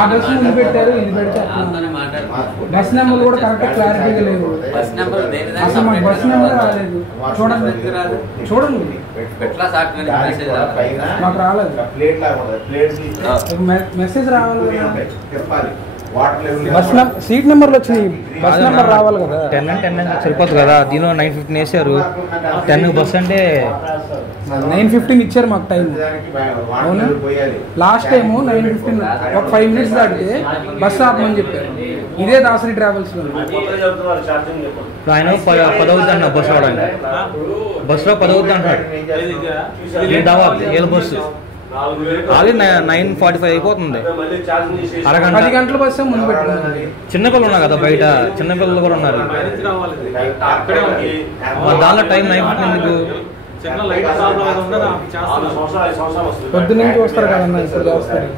ఆ బస్ ముందు పెట్టారు, ఇది పెడితే బస్ నెంబర్ కూడా కరెక్ట్ క్లారిటీగా లేదు. అసలు మాకు బస్ నెంబర్ రాలేదు. చూడండి మాకు రాలేదు. మెసేజ్ రావాలి, బస్ సీట్ నెంబర్లు వచ్చినాయి, బస్ నెంబర్ రావాలి కదా. 10 and 10 సరిపోతుంది కదా. దీనిలో 9:15 వేసారు. 10 బస్ అంటే 9:15 ఇచ్చారు మాకు టైం. అవును, లాస్ట్ టైము 9:15 ఒక 5 minutes దాటితే బస్సు ఆపమని చెప్పారు. ఇదే దాసరి ట్రావెల్స్ లో. ఆయన 10 అవుతుంది అన్న బస్సు రావడానికి. బస్సులో 10 అవుతుంది అంటాడు. ఏళ్ళ బస్సు ఆల్రెడీ 9:45 అయిపోతుంది. అరగంట 10 గంటల బస్సు ముందు పెట్టుకున్నారు. చిన్నపిల్లలు ఉన్నారు కదా బయట, చిన్నపిల్లలు కూడా ఉన్నారు. దానిలో టైం 9:15 ఎందుకు? పొద్దున్నే వస్తారు కదన్నా, ఇప్పుడు చేస్తారు.